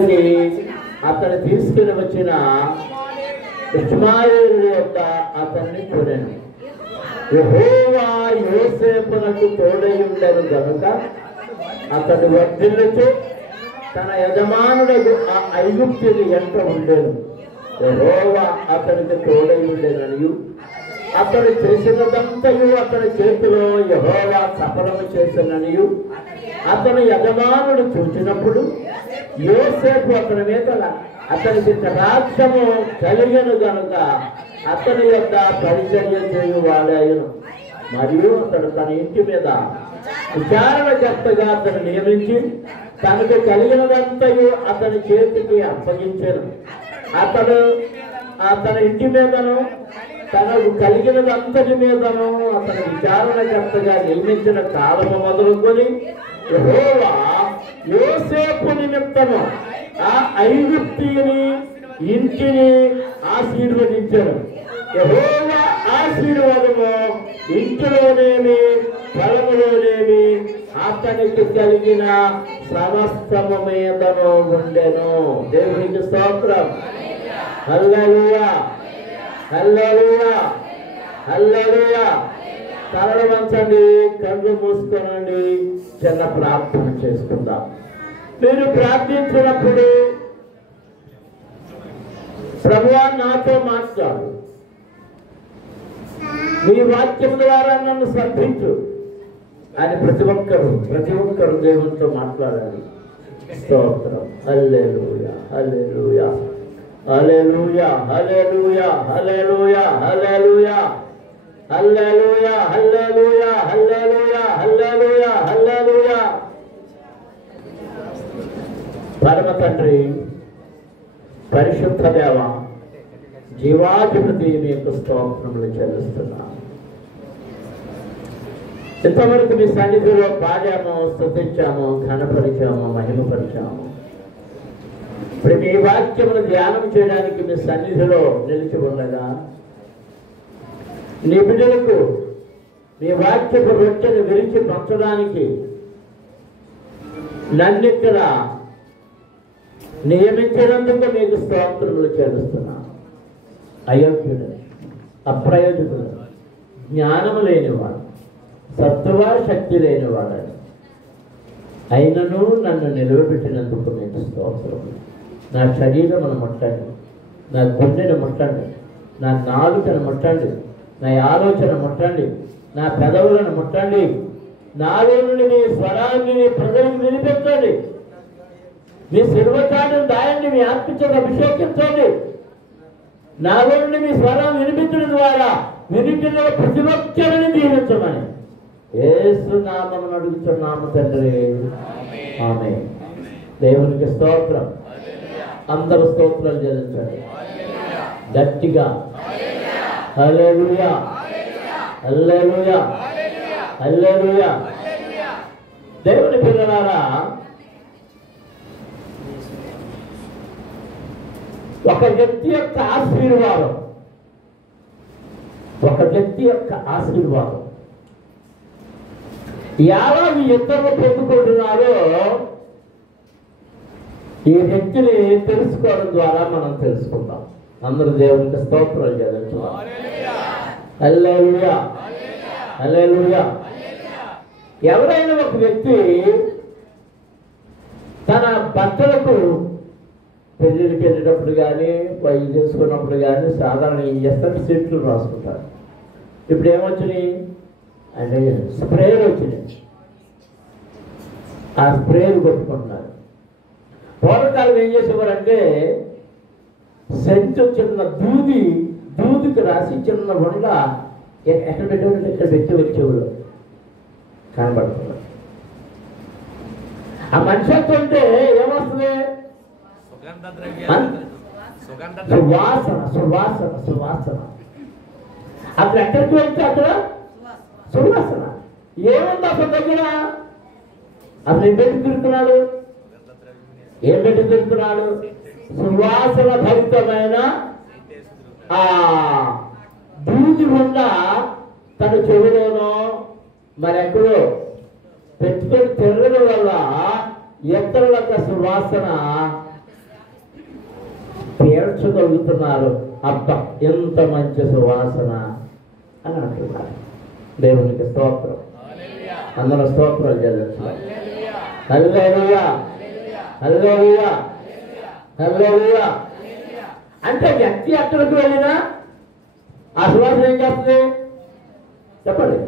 అతను తీసుకుని వచ్చిన ఇష్మాయేలు యొక్క అతన్ని కొనెను. యెహోవా యోసేపునకు తోడై ఉండెను గనుక అతడు వర్ధిల్లుచు తన యజమానులకు ఆ ఐగుప్తుని ఎంట ఉండెను. యెహోవా అతనికి తోడై ఉండెననియు అతడు చేసినదంతయు అతని చేతిలో యెహోవా సఫలము చేసిననియు అతని యజమానుడు చూచినప్పుడు యోసేపు అతని మీద అతనికి కటాక్షము కలిగను గనుక అతని యొక్క పరిచర్య చేయువాడాయను. మరియు అతడు తన ఇంటి మీద విచారణకర్తగా అతను నియమించి తనకు కలిగినదంతయు అతని చేతికి అప్పగించాను. అతడు తన ఇంటి మీదను తనకు కలిగినదంతటి మీదను అతని విచారణకర్తగా నియమించిన కాలము మొదలుకొని యెహోవా యోసేపు నిమిత్తము ఆ ఐగుప్తీయుని ఇంటిని ఆశీర్వదించారు. యెహోవా ఆశీర్వాదము ఇంటిలోనేమి పొలములోనేమి అతనికి కలిగిన సమస్తము మీదను ఉండెను. దేవునికి స్తోత్రం. హల్లెలూయా, హల్లెలూయా, హల్లెలూయా. తలలు వంచండి, కళ్ళు మూసుకోనండి, చిన్న ప్రార్థన చేసుకుందాం. మీరు ప్రార్థించినప్పుడు ప్రభువా నాతో మాట్లాడు, నీ వాక్యం ద్వారా నన్ను సంధించు అని ప్రతి ఒక్కరు దేవునితో మాట్లాడాలి. స్తోత్రం. హల్లెలూయా, హల్లెలూయా, హల్లెలూయా, హల్లెలూయా, హల్లెలూయా, హల్లెలూయా, హల్లెలూయా, హల్లెలూయా, హల్లెలూయా, హల్లెలూయా, హల్లెలూయా. పరమ తండ్రి, పరిశుద్ధ దేవ, జీవాధిపతి మీకు స్తోత్రములు చెల్లిస్తున్నాను. ఇంతవరకు మీ సన్నిధిలో పాడాము, స్తుతించాము, ఘనపరిచాము, మహిమపరిచాము. ఇప్పుడు మీ వాక్యమును ధ్యానం చేయడానికి మీ సన్నిధిలో నిలిచి ఉండగా నీ బిడ్డలకు మీ వాక్యపు రొట్టెను విరిచి పంచడానికి నన్నిక్కడ నియమించినందుకు మీకు స్తోత్రములు చెల్లిస్తున్నాను. అయోగ్యుడు, అప్రయోజకుడు, జ్ఞానము లేనివాడు, సత్తువ శక్తి లేనివాడు అయినను నన్ను నిలవబెట్టినందుకు మీకు స్తోత్రములు. నా శరీరమును ముట్టండి, నా గుండెను ముట్టండి, నా నాలుకను ముట్టండి, నా ఆలోచన ముట్టండి, నా పెదవులను ముట్టండి. నాలో నుండి మీ స్వరాన్ని ప్రజలకు వినిపించండి. మీ శిల్వచాటును దాయండి, మీ ఆత్మచేత అభిషేకించండి. నాలో నుండి మీ స్వరం వినిపించడం ద్వారా వినిపించిన ప్రతి ఒక్కరిని దీవించమని యేసు నామమున అడుగుచున్నాము తండ్రి, ఆమేన్. దేవునికి స్తోత్రం. అందరూ స్తోత్రాలు చెల్లించండి గట్టిగా. హల్లెలూయా, హల్లెలూయా, హల్లెలూయా. దేవుని పిల్లలారా, ఒక వ్యక్తి యొక్క ఆశీర్వాదం ఎలా ఇతరులు పొందుకుంటున్నారో ఈ వ్యక్తిని తెలుసుకోవడం ద్వారా మనం తెలుసుకుందాం. అందరూ దేవునికి స్తోత్రాలు చెల్లించుదాం. హల్లెలూయా, హల్లెలూయా. ఎవరైనా ఒక వ్యక్తి తన భర్తలకు పెళ్ళిళ్ళకి వెళ్ళేటప్పుడు కానీ వైద్యం చేసుకున్నప్పుడు కానీ సాధారణ ఏం చేస్తారు, సీట్లు రాసుకుంటారు. ఇప్పుడు ఏమొచ్చినాయి అంటే స్ప్రేలు వచ్చినాయి. ఆ స్ప్రేలు కొట్టుకుంటున్నారు. పూర్వకాలం ఏం చేసేవారంటే సెంటు చిన్న దూదికి రాసి చిన్న వండ ఎక్కడ పెట్టేవాళ్ళు ఇక్కడ పెట్టి వచ్చేవాళ్ళు కనబడుతున్నారు. ఆ మనిషి అంటే ఏమొస్తుంది? సువాసన, సువాసన, సువాసన. అక్కడ ఎక్కడికి వెళ్తే అక్కడ సువాసన. ఏముంది అసలు దగ్గర? అసలు ఏం పెట్టి తిరుగుతున్నాడు? సువాసన భరితమైన ఆ దూది ఉండ తన చెవిలోనో మరెక్కడో పెట్టుకొని తిరగడం వల్ల ఇతరులకు సువాసన పీల్చగలుగుతున్నారు. అబ్బా ఎంత మంచి సువాసన అని అంటున్నారు. దేవునికి స్తోత్రం. అందరూ స్తోత్రాలు చెల్లించాలి. హల్లెలూయా, హల్లెలూయా, హల్లెలూయా. అంటే వ్యక్తి ఎక్కడికి వెళ్ళినా ఆ సువాసన ఏం చేస్తుంది చెప్పండి.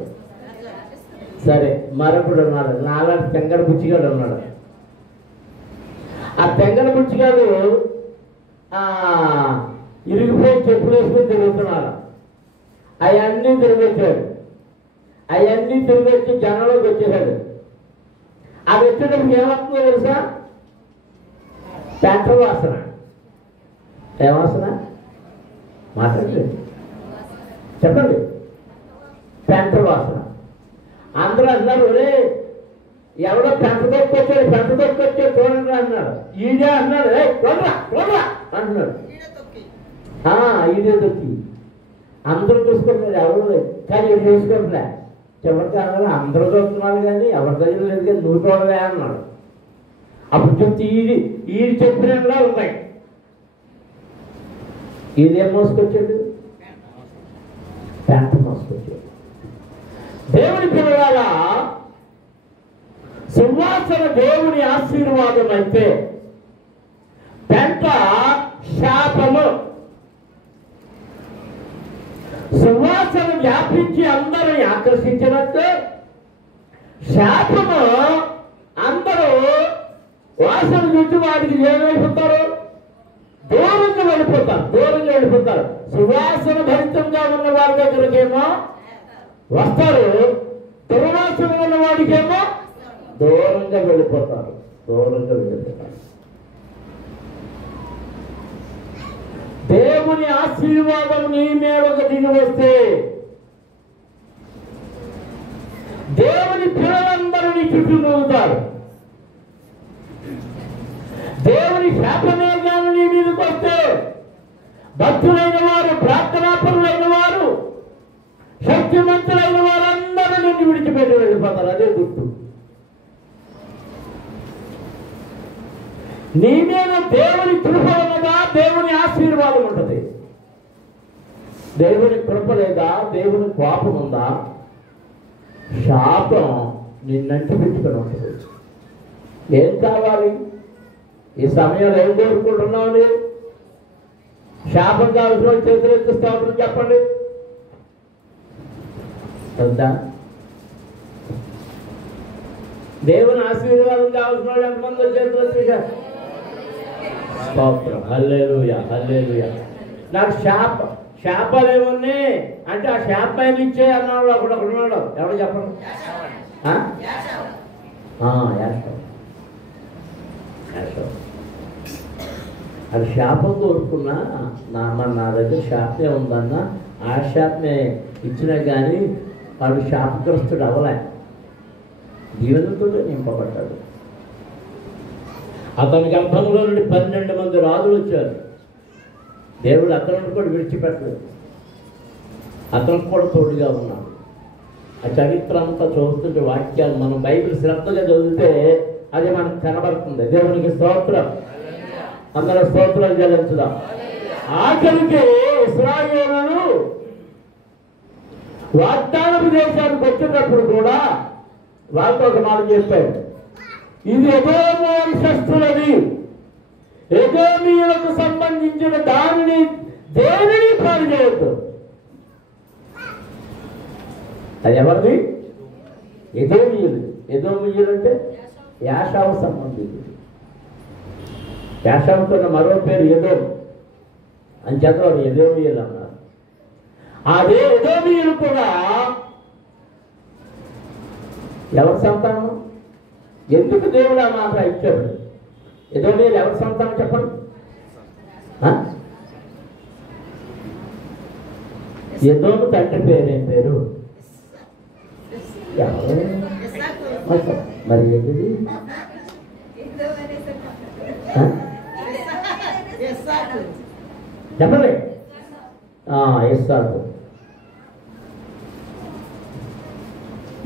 సరే, మరొకడు ఉన్నాడు, నాలాంటి తెంగర బుచ్చిగాడు ఉన్నాడు. ఆ తెంగర బుచ్చిగాడు ఇరిగిపోయి చెప్పులు వేసుకుని తిరుగుతున్నాడు. అవన్నీ తిరిగొచ్చాడు. అవన్నీ తిరిగి వచ్చి జనంలోకి వచ్చేసాడు. అది వచ్చేటప్పుడు ఏమవుతుందో తెలుసా? పెట్రోల్ వాసన. ఏవాసన మాట్లాడండి, చెప్పండి. పెంట వాసన. అందరూ అన్నారు, ఒరే ఎవడో పెంట దొక్కొచ్చాడు చూడండి అన్నాడు. ఈడే అన్నాడు, చూడరా అంటున్నాడు. ఈడే తొక్కి అందరూ చూసుకుంటున్నారు, ఎవరు కానీ ఇది చూసుకుంటున్నా. చివరికి అన్నారు, అందరూ చూస్తున్నారు కానీ ఎవరి దగ్గర లేదు కానీ నువ్వు చూడలే అన్నాడు. అప్పుడు చెప్తే ఈడి చెప్పినలా ఉన్నాయి. ఈడేం మోసుకొచ్చాడు? పెంట మోసుకొచ్చాడు. దేవుని పిల్లల సువాసన దేవుని ఆశీర్వాదం అయితే పెంట శాపము. సువాసన వ్యాపించి అందరిని ఆకర్షించినట్టు శాపము అందరూ వాసన చూసి వాడికి ఏమైపోతారు? దూరంగా వెళ్ళిపోతారు. సువాసన భరితంగా ఉన్న వారి దగ్గరకేమో వస్తారు, దుర్వాసన ఉన్న వాడికేమో దూరంగా వెళ్ళిపోతారు. దేవుని ఆశీర్వాదం నీ మీదకు దిగి వస్తే దేవుని పిల్లలందరూ నీ చుట్టూ మోగుతారు. దేవుని శాపమేఘాలు నీ మీదకి వస్తే భక్తులైన వారు, ప్రార్థనాపరులైన వారు, శక్తిమంతులైన వారందరూ నిన్ను విడిచిపెట్టి వెళ్ళిపోతారు. అదే గుర్తు. నీ మీద దేవుని కృప లేదా దేవుని ఆశీర్వాదం ఉంటుంది. దేవుని కృప లేదా దేవుని కోపం ఉందా? శాపం నిన్నంటి పెట్టుకుని ఉంటుంది. ఏం కావాలి ఈ సమయంలో? ఏం కోరుకుంటున్నావు? శాపం కావాల్సిన చేతులు ఎత్తిస్తా ఉంటుంది, చెప్పండి. వద్దా? దేవుని ఆశీర్వాదం కావాల్సిన వాళ్ళు ఎంతమంది చేతులు ఎత్తిగా? స్తోత్రం. హల్లెలూయా, హల్లెలూయా. నాకు శాపాలు ఏమున్నాయి అంటే ఆ శాపాలు ఇచ్చే అన్నాడు ఒకడు ఉన్నాడు. ఎవరు చెప్పండి? అది శాపం కోరుకున్నా నా దగ్గర శాపమే ఉందన్న ఆ శాపమే ఇచ్చినా కానీ వాడు శాపగ్రస్తుడు అవలే, దీవెనతో నింపబడ్డాడు. అతని గర్భంలో నుండి 12 మంది రాజులు వచ్చారు. దేవుడు అతను కూడా విడిచిపెట్టలేదు, అతనికి కూడా తోడుగా ఉన్నాడు. ఆ చరిత్ర అంతా చదువుతుంటే వాక్యాలు మనం బైబిల్ శ్రద్ధగా చదివితే అది మనకు కనబడుతుంది. దేవునికి స్తోత్రం. అందరూ స్తోత్రాలు చెల్లించుదాం. ఆఖరికి ఇశ్రాయేలును వాగ్దాన దేశానికి వచ్చేటప్పుడు కూడా వాళ్ళతో ఒక మాట చెప్పాడు, ఇది ఎదోము వంశస్థులది, ఎదోమీయులకు సంబంధించిన దానిని దేనిని పాడు చేయొద్దు. అది ఎవరిది? ఎదోమీయులు. ఎదోమీయులు అంటే యాషావు సంబంధించింది. యాషావుతో మరో పేరు ఎదోము అని చదవరు, ఎదోమీయులు అన్నారు. అదే ఎదోమీయులు కూడా ఎవరి సంతానం? ఎందుకు దేవుడు ఆ మాట ఇచ్చాడు? ఎదోమీయులు ఎవరి సంతానం చెప్పండి? ఎదోము తండ్రి పేరేం పేరు? మరి ఏంటిది? చెప్పండి. ఇస్సాకు.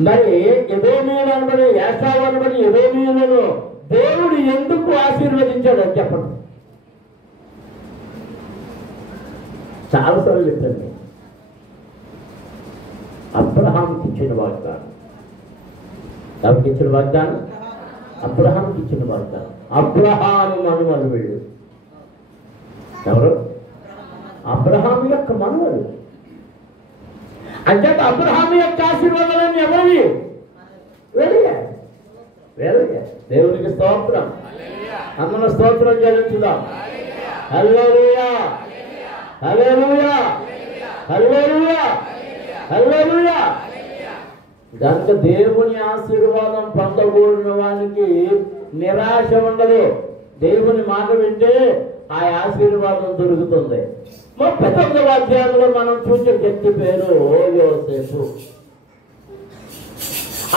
మరి ఎదోమీయులు అనబడి, యాషావు అనబడి ఎదోమీయులను దేవుడు ఎందుకు ఆశీర్వదించాడు అని చెప్పండి. చాలాసార్లు చెప్పండి. అబ్రహాంకి ఇచ్చిన వాగ్దానం. ఎవరికి ఇచ్చిన వాగ్దానం? అబ్రహాంకి ఇచ్చిన వాగ్దానం. అబ్రహాము మనుమలు వీళ్ళు. ఎవరు? అబ్రహాము యొక్క మనుమలు. అంటే అబ్రహాము యొక్క ఆశీర్వాదాలను ఎవరివి? వెళ్ళే దేవునికి స్తోత్రం. అందరూ స్తోత్రం చెల్లించుదాం. హల్లెలూయా, హల్లెలూయా, హల్లెలూయా, హల్లెలూయా. కనుక దేవుని ఆశీర్వాదం పొందకూడిన వానికి నిరాశ ఉండదు. దేవుని మాట వింటే ఆ ఆశీర్వాదం దొరుకుతుంది. 39వ అధ్యాయంలో మనం చూసే వ్యక్తి పేరు యోసేపు.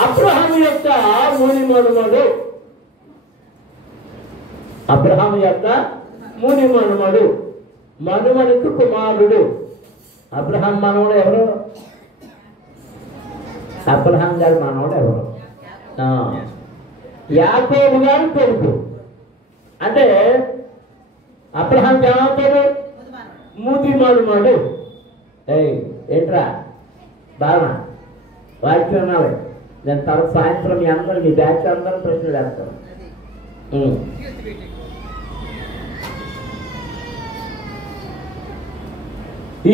అబ్రహాము యొక్క ముని మనుమడు. అబ్రహాము యొక్క ముని మనుమడు, మనుమనికి కుమారుడు. అబ్రహాం మనవడు ఎవరు? అబ్రహాం గారి మనవడు ఎవరు? యాకోబు గారి కొడుకు. అంటే అబ్రహాం ఏమవుతాడు? ముది మనుమడు. ఏంట్రా బాగా వాక్యం నేను తర్వాత సాయంత్రం మీ అందరూ మీ బ్యాచ్ అందరూ ప్రశ్నలు వేస్తాను.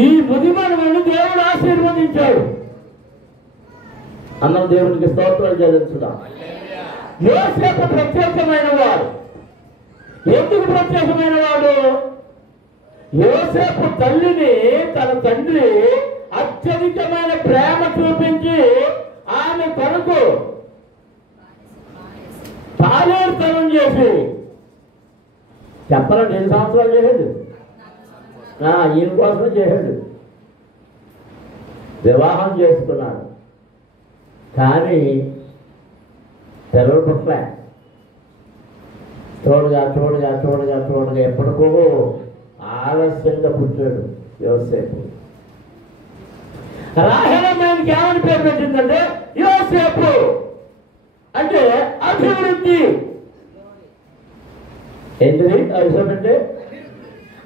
ఈ ముదిమనుమను దేవుడు ఆశీర్వదించాడు. అన్నం దేవునికి స్తోత్రాలు చెల్లించుదాం. యోసేపు ప్రత్యేకమైన వాడు. ఎందుకు ప్రత్యేకమైన వాడు? యోసేపు తల్లిని తన తండ్రి అత్యధికమైన ప్రేమ చూపించి ఆమె కొరకు పాలేరుతనం చేసి చెప్పాలంటే 8 సంవత్సరాలు చేశాడు. ఈయన కోసమే చేశాడు. వివాహం చేసుకున్నాడు. కానీ పిల్లలు పుట్టలే. చూడగా ఎప్పటికో ఆలస్యంగా పుట్టాడు యోసేపు. రాహేలమ్మకి ఏమని పేరు పెట్టిందంటే యోసేపు అంటే అభివృద్ధి. ఏంటిది యోసేపు అంటే?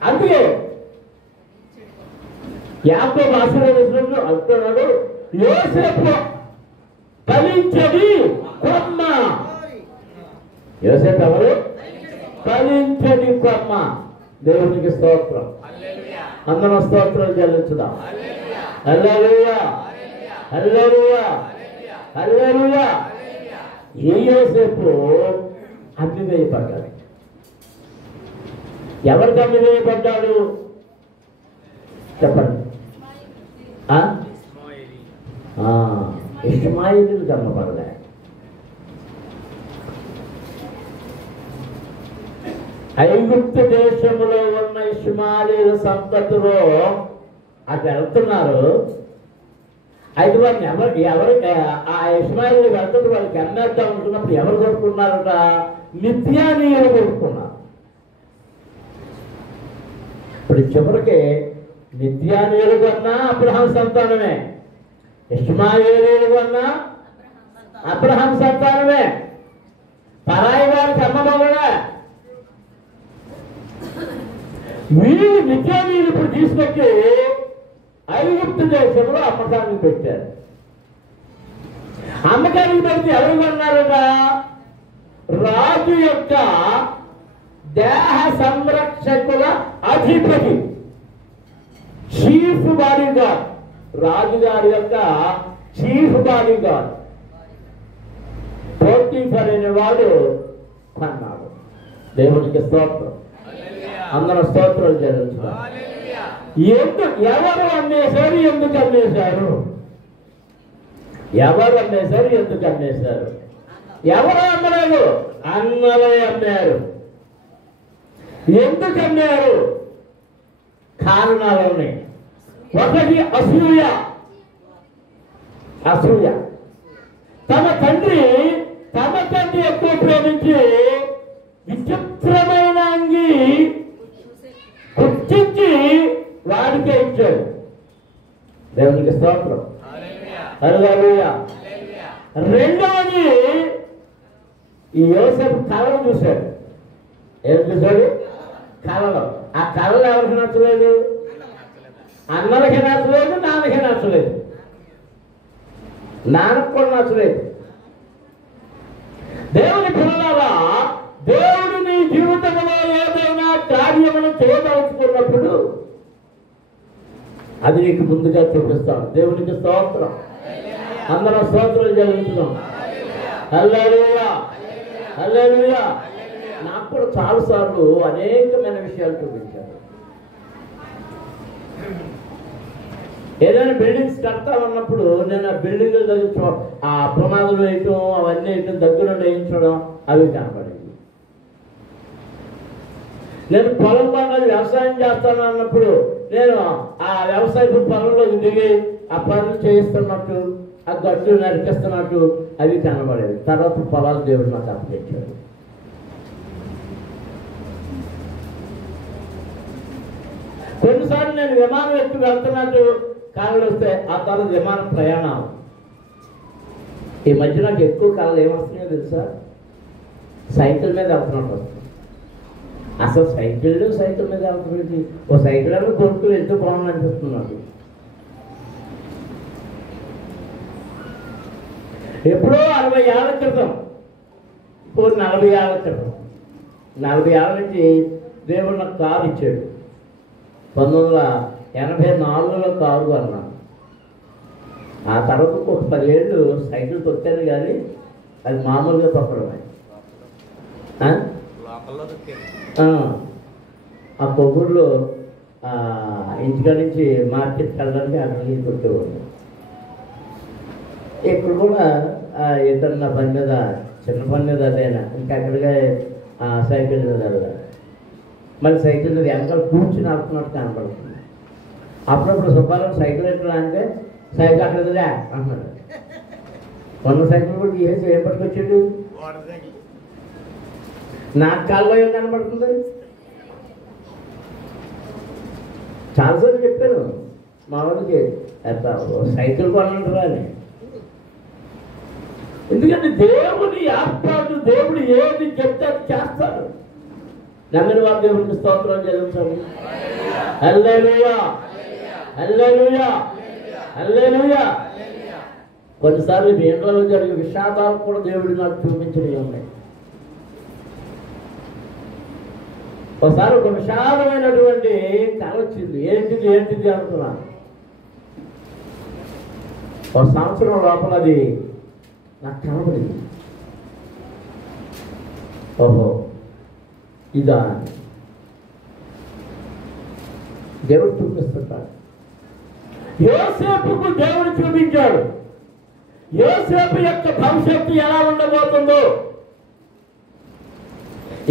అందుకే యాకోబు ఆశీర్వదించినప్పుడు అంటున్నాడు, యోసేపు ఫలించడి కొమ్మ. యోసేపు ఎవరు? ఫలించడి కొమ్మ. దేవునికి స్తోత్రం. అందరం స్తోత్రం చెల్లించుదాం. హల్లెలూయా, హల్లెలూయా, హల్లెలూయా. ఏ యోసేపు అమ్మివేయబడ్డాడు. ఎవరికి అమ్మివేయబడ్డాడు చెప్పండి? ఇష్మాయిలు కమ్మబడలే. ఐగుప్తు దేశంలో ఉన్న ఇష్మాయిలు సంతతిలో అటు వెళ్తున్నారు. అయితే వారిని ఎవరికి ఆ ఇష్మాయిలు వెళ్తుంది వాళ్ళకి అమ్మేద్దాం అనుకున్నప్పుడు ఎవరు కొనుక్కున్నారట? మిథ్యానీయులు కొనుక్కున్నారు. ఇప్పుడు చివరికి మిథ్యానీయులు కన్నా అబ్రహాం సంతానమే, ఇష్మాయేలీయులు కన్నా అబ్రహాం సంతానమే. పరాయి వారికి అమ్మబడలే. వీళ్ళు మిథ్యానీయులు ఇప్పుడు తీసుకొచ్చి ఐగుప్తు దేశంలో అమ్మకానికి పెట్టారు. అమ్మకానికి పెడితే ఎవరు కొన్నారట? రాజు యొక్క దేహ సంరక్షకుల అధిపతి, చీఫ్ బాడీగార్డ్. రాజుగారి యొక్క చీఫ్ బాడీగార్డ్ పోతీఫర్ అనేవాడు కొన్నాడు. దేవునికి స్తోత్రం. అందరూ స్తోత్రాలు చెల్లించుతారు. ఎవరు అమ్మేశారు? ఎందుకు అమ్మేశారు? ఎవరు అమ్మేశారు? ఎందుకు అమ్మేశారు? ఎవరు అమ్మలేదు? అన్నలే అమ్మారు. ఎందుకు అమ్మారు? కారణాలు ఉన్నాయి. ఒకటి అసూయ. అసూయ. తమ తండ్రి ఎక్కువ ప్రేమించి విచిత్రమైన అంగి కుర్చించి వాడికే ఇచ్చాడు. దేవునికి స్తోత్రం. హల్లెలూయా. రెండవది, ఈ యోసేపు కళను చూశాడు. ఏం చూశాడు? కళలో. ఆ కళలు ఎవరికి నచ్చలేదు? అన్నలకి నచ్చలేదు, నాన్నకి నచ్చలేదు, నాన్నకు కూడా నచ్చలేదు. దేవుని పిల్లలారా, దేవుడు నీ జీవితంలో ఏదైనా కార్యమును చేయదలుచుకున్నప్పుడు అది నీకు ముందుగా చూపిస్తాడు. దేవునికి స్తోత్రం. అందరం స్తోత్రం జరుగుతున్నాం. హల్లెలూయా, హల్లెలూయా. నాకు కూడా చాలాసార్లు అనేకమైన విషయాలు చూపించారు. ఏదైనా బిల్డింగ్స్ కడతామన్నప్పుడు నేను ఆ బిల్డింగ్ దగ్గర ఆ ప్రమాదాలు వేయటం, అవన్నీ వేయటం, దగ్గర వేయించడం అవి కనపడేవి. నేను పొలం పనులు వ్యవసాయం చేస్తాను అన్నప్పుడు నేను ఆ వ్యవసాయ పనుల్లోకి దిగి ఆ పనులు చేయిస్తున్నట్టు, ఆ గట్టు నరికిస్తున్నట్టు అవి కనబడేవి. తర్వాత పొలాలు దేవుడు నాకు అప్పగించాడు. కొన్నిసార్లు నేను విమానం ఎక్కి వెళ్తున్నట్టు కళలు వస్తే ఆ తర్వాత విమాన ప్రయాణం. ఈ మధ్య నాకు ఎక్కువ కళలు ఏమొస్తున్నాయో తెలుసా? సైకిల్ మీద వెళ్తున్నట్టు వస్తుంది. అసలు సైకిల్ మీద వెళ్తున్నది ఓ సైకిల్ అని కొనుక్కు ఎంతో బాగుంది అనిపిస్తున్నాడు. ఎప్పుడో 60 ఏళ్ల క్రితం, ఇప్పుడు 40 ఏళ్ల క్రితం, 40 ఏళ్ళ నుంచి దేవుడు నాకు కారు ఇచ్చాడు. 1984లో కారు కొన్నాను. ఆ తర్వాత ఒక 10 ఏళ్ళు సైకిల్ తొక్కాను, కానీ అది మామూలుగా తొక్కడమే. ఆ కొవ్వూరులో ఇంటికాడ నుంచి మార్కెట్కి వెళ్ళడానికి అక్కడికి కొట్టేవాడు. ఇక్కడ కూడా ఏదన్నా పని మీద, చిన్న పని మీద అదైనా ఇంకెక్కడిగా సైకిల్ మీద వెళ్ళాలి. మళ్ళీ సైకిల్ మీద వెనకాల కూర్చుని ఆడుతున్నట్టు కనపడుతుంది. అప్పుడప్పుడు సుబ్బారావు సైకిల్ ఎట్లా అంటే సైకిల్ అక్కడదిలే అంటున్నాడు. కొన్న సైకిల్ కూడా ఏం పట్టుకొచ్చాడు? నాకు కాల్లో ఏం కనపడుతుంది? చాలాసార్లు చెప్పాను మా వాడికి, సైకిల్ కొనంటారా అని. ఎందుకంటే దేవుని ఏర్పాటు, దేవుడు ఏది చెప్తే అది చేస్తాడు. నమ్మిన వారు దేవునికి స్తోత్రం చెల్లించాలి. హల్లెలూయా, హల్లెలూయా, హల్లెలూయా. కొన్నిసార్లు మీ ఇంట్లో జరిగే విషాదాలు కూడా దేవుడు నాకు చూపించినవి ఉన్నాయి. ఒకసారి ఒక విషాదమైనటువంటి కళ వచ్చింది. ఏంటిది అనుకున్నాను. ఒక సంవత్సరం లోపల అది నాకు కనబడింది. ఓహో, ఇదా దేవుడు చూపిస్తుంటాడు. యోసేపుకు దేవుడు చూపించాడు. యోసేపు యొక్క భవిష్యత్తు ఎలా ఉండబోతుందో,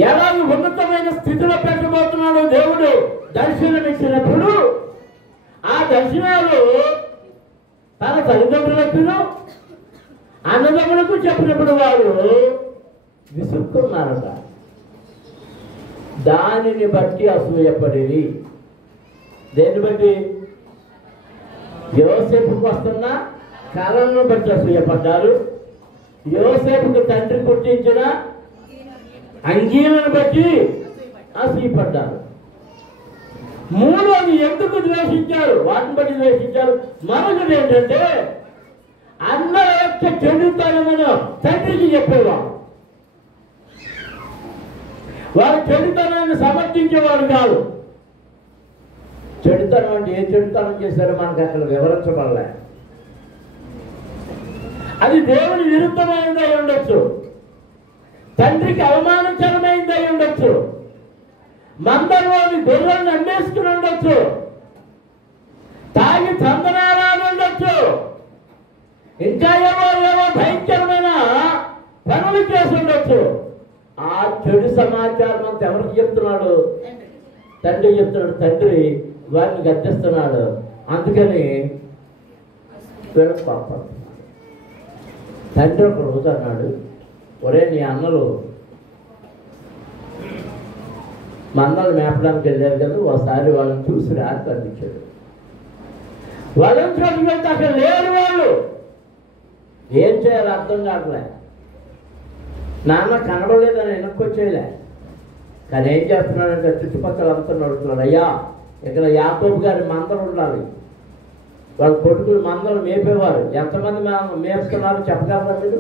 ఎలా ఉన్నతమైన స్థితిలో పెట్టబోతున్నాడు దేవుడు దర్శనం ఇచ్చినప్పుడు, ఆ దర్శనాలు తన తల్లిదండ్రులకు, అన్నదమ్ములకు చెప్పినప్పుడు వారు విసుక్కున్నారట. దానిని బట్టి అసూయపడేది. దేన్ని బట్టి? యోసేపుకు వస్తున్న కళలను బట్టి అసూయపడ్డారు. యోసేపుకు తండ్రి కుట్టించిన అంగీలను బట్టి అసూయపడ్డారు. మూడోది ఎందుకు ద్వేషించారు? వాటిని బట్టి ద్వేషించారు. మరొకటి ఏంటంటే, అన్న యొక్క చెడుతనమును తండ్రికి చెప్పేవాడు. వారు చెడుతనాన్ని సమర్థించేవాడు కాదు. చెడుతనం అంటే ఏ చెడుతనం చేశారో మనకు అక్కడ వివరించబడలే. అది దేవుని విరుద్ధమైనదై ఉండొచ్చు, తండ్రికి అవమానకరమైనదై ఉండొచ్చు, మందలోని గొర్రెలను అమ్మేసుకుని ఉండొచ్చు, తాగి చందనారాలు ఉండొచ్చు, ఇంకా ఏవో భయంకరమైన పనులు చేసి ఉండొచ్చు. ఆ చెడు సమాచారం అంతా ఎవరికి చెప్తున్నాడు? తండ్రి చెప్తున్నాడు. తండ్రి వారిని గద్దిస్తున్నాడు. అందుకని వీళ్ళకి కోపడుతున్నాడు. తండ్రి ఒక రోజు అన్నాడు, ఒరే నీ అన్నలు మందలు మేపడానికి వెళ్ళారు కదా, ఒకసారి వాళ్ళని చూసి రాని పంపించాడు. వాళ్ళని చోటుకి వెళ్తే అక్కడ లేరు. వాళ్ళు ఏం చేయాలి అర్థం కావట్లే. నాన్న కనబడలేదని వెనక్కొచ్చేయలే. కానీ ఏం చేస్తున్నాడంటే చుట్టుపక్కల అంతా నడుస్తున్నాడు. అయ్యా ఇక్కడ యాకోబు గారి మందలు ఉండాలి. వాళ్ళ కొడుకులు మందలు మేపేవారు. ఎంతమంది మేపుతున్నారు చెప్పగలరా మీరు?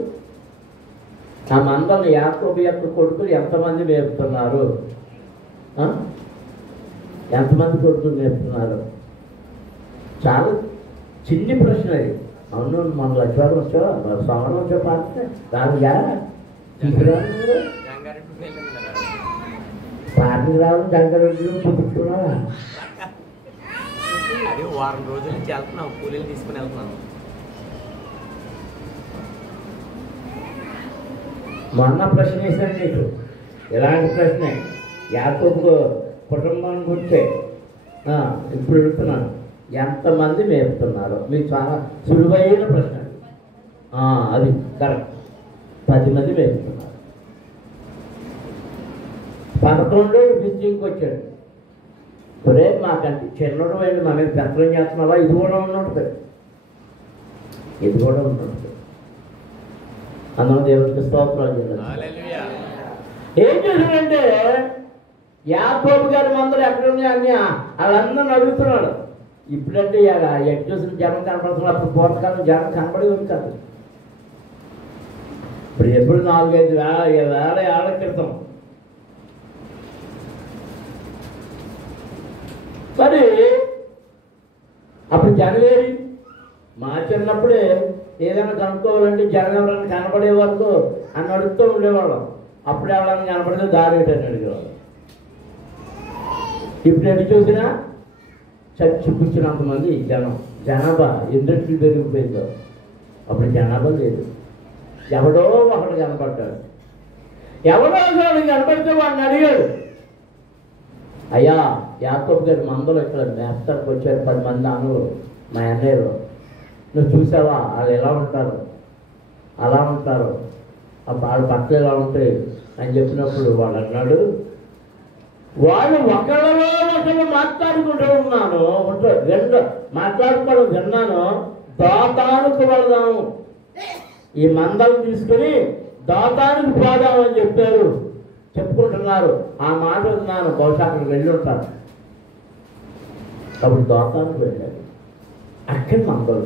ఆ మందలు యాకోబు యొక్క కొడుకులు ఎంతమంది మేపుతున్నారు? ఎంతమంది కొడుకులు మేపుతున్నారు? చాలా చిన్ని ప్రశ్న అది. అవును, మన లక్ష్యాలు వచ్చావా, సంవత్సరం వచ్చా పాటే దానిగా తీసుకురా పాటలు రావడం జంగారెడ్డిలో చూపుతున్నా. అది వారం రోజుల నుంచి వెళ్తున్నాం, కూలీలు తీసుకుని వెళ్తున్నాం. మొన్న ప్రశ్న వేశాను మీకు, ఇలాంటి ప్రశ్నే యాకోబు కుటుంబం గురించే. ఇప్పుడు అడుగుతున్నాను, ఎంతమంది మేపుతున్నారు? మీకు చాలా సులువైన ప్రశ్న అది. కరెక్ట్, 10 మంది మేపుతున్నారు. 11 విజిటింగ్కి వచ్చాడు. ఒరే మాకంటే చిన్నడు వెళ్ళి మా మీద పెత్తనం చేస్తున్నావా? ఇది కూడా ఉన్నట్టు, ఇది కూడా ఉన్నట్టు. అందులో దేవుడికి స్తోత్రాలు చేయాలి. ఏం చేశాడంటే యాకోబు గారి మందరు ఎక్కడ ఉన్నాయని వాళ్ళందరిని అడుగుతున్నాడు. ఇప్పుడంటే చూసిన జనం కనపడుతున్నారు. అప్పుడు పూర్వకాలం జనం కనపడేది కాదు. ఇప్పుడు ఎప్పుడు 4-5 వేల ఏళ్ల క్రితం. మరి అప్పుడు జనవేరి మా చిన్నప్పుడే ఏదైనా కనుక్కోవాలంటే జనం ఎవరైనా కనపడే వరకు అని అడుగుతూ ఉండేవాళ్ళం. అప్పుడు ఎవరైనా కనపడితే దారి ఏంటని అడిగేవాళ్ళం. ఇప్పుడు ఎటు చూసినా చచ్చి కూర్చున్నంతమంది జనాభా ఎందుకు పెరిగిపోయిందో. అప్పుడు జనాభా లేదు. ఎవడో ఒకడు కనపడ్డాడు. ఎవడో ఒకడు కనపడితే వాడిని అడిగాడు, అయ్యా యాకోబు గారి మందలు ఇక్కడ మేస్తానికి వచ్చారు 10 మంది అన్నలు, మా అన్నయ్యలు, నువ్వు చూసావా వాళ్ళు ఎలా ఉంటారు, అలా ఉంటారు, వాళ్ళ పక్కన ఎలా ఉంటాయి అని చెప్పినప్పుడు వాడు అన్నాడు, వాళ్ళు ఒకళ్ళలో ఒకళ్ళు మాట్లాడుకుంటూ మాట్లాడుకోవడం విన్నాను. దోతానుకు వెళదాము, ఈ మందలు తీసుకుని దోతానుకు పోదామని చెప్పారు, చెప్పుకుంటున్నారు. ఆ మాట విన్నాను. బహుశా అక్కడికి వెళ్ళి ఉంటారు. అప్పుడు దోతానికి వెళ్ళారు. అక్కడ మందలు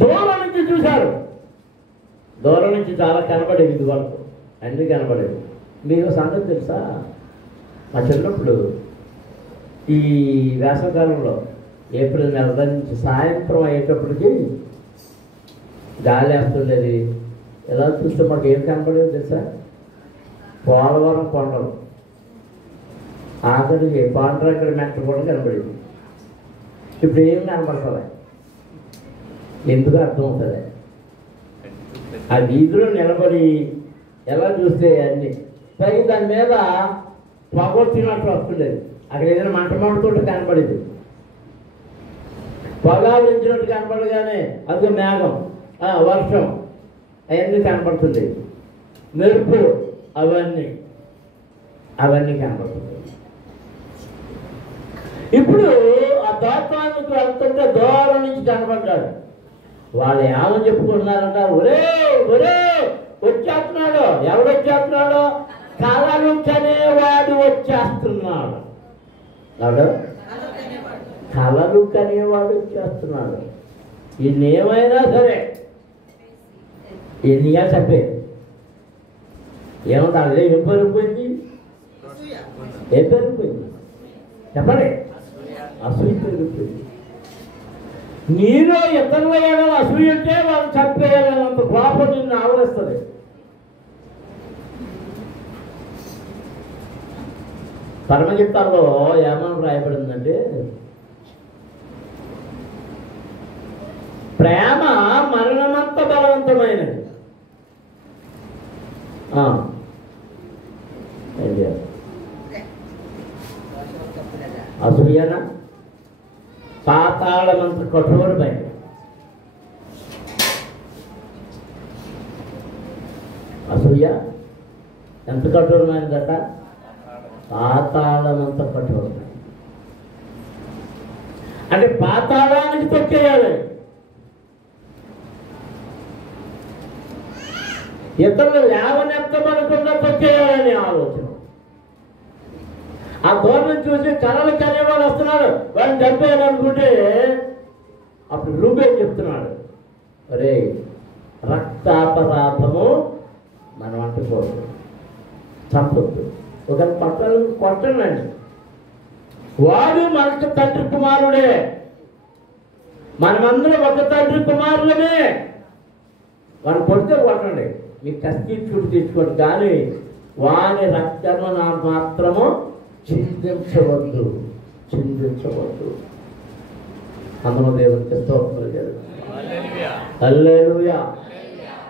దూరం నుంచి చూశారు. దూరం నుంచి చాలా కనపడేది, ఇది వరకు అన్నీ కనపడేది. మీకు సంగతి తెలుసా, మా చిన్నప్పుడు ఈ వేసవకాలంలో ఏప్రిల్ నెల నుంచి సాయంత్రం అయ్యేటప్పటికి గాలి వేస్తుండేది. ఎలా చూస్తే మాకు ఏం కనపడేది తెలుసా? పోలవరం కొండలు, ఆఖరికి పాండ్రక్కడ మెట్ట కూడా కనపడేది. ఇప్పుడు ఏం కనపడుతుంది? ఎందుకు అర్థమవుతుంది? ఆ వీధిలో నిలబడి ఎలా చూస్తే అన్ని పైకి దాని మీద పొగొచ్చినట్టు వస్తుండేది. అక్కడ ఏదైనా మంటతోటి కనపడేది. పొగాలించినట్టు కనపడగానే అది మేఘం, వర్షం అవన్నీ కనపడుతుంది. మెరుపు అవన్నీ కనపడుతుంది. ఇప్పుడు ఆ దోతానికి వెళ్తుంటే దూరం నుంచి కనపడ్డాడు. వాళ్ళు ఏమని చెప్పుకుంటున్నారంట, ఒరే ఒరే వచ్చేస్తున్నాడు. ఎవడు వచ్చేస్తున్నాడు? కలలుక్ అనేవాడు వచ్చేస్తున్నాడు. ఎవడు? కలలుక్ అనేవాడు వచ్చేస్తున్నాడు. ఇది ఏమైనా సరే ఎన్నిగా చెప్పే ఏమంటే అదే ఏం పెరిగిపోయింది? ఏం పెరిగిపోయింది చెప్పండి? అసూయ పెరిగిపోయింది. నీలో ఇతరుల ఏమైనా అసూయ ఉంటే వాళ్ళు చంపేయాలన్నంత కోపం నిన్ను ఆవరిస్తుంది. పరమగీతాల్లో ఏమని రాయబడిందంటే, ప్రేమ మరణమంత బలవంతమైనది. అసూయన పాతాళమంత కఠోరమైన. అసూయ ఎంత కఠోరమైనదట? పాతాళమంత కఠోరమైన. అంటే పాతాళానికి తొక్కేయాలి. ఇతరులు లేవనెత్తమనకుండా తొక్కేయాలని ఆలోచన. ఆ దూరం చూసి కళలు కనేవాడు వస్తున్నాడు, వాడిని చంపేయాలనుకుంటే అప్పుడు రూబేన్ చెప్తున్నాడు, అరే రక్తాపరాధము మనం అంటుకోవద్దు, చంపొద్దు, ఒక కొట్టండి, వాడు మనకు తండ్రి కుమారుడే, మనమందరం ఒక తండ్రి కుమారులమే, వాడిని కొడితే కొట్టండి, మీకు కసి తీసుకోండి, కానీ వాని రక్తము మాత్రము చిందించవద్దు. అందులో దేవునికి స్తోత్రం చేయాలి. హల్లెలూయా,